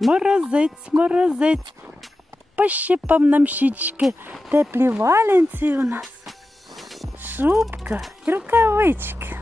Морозець, морозець, пощипав нам щічки, теплі валенці у нас, шубка і рукавички.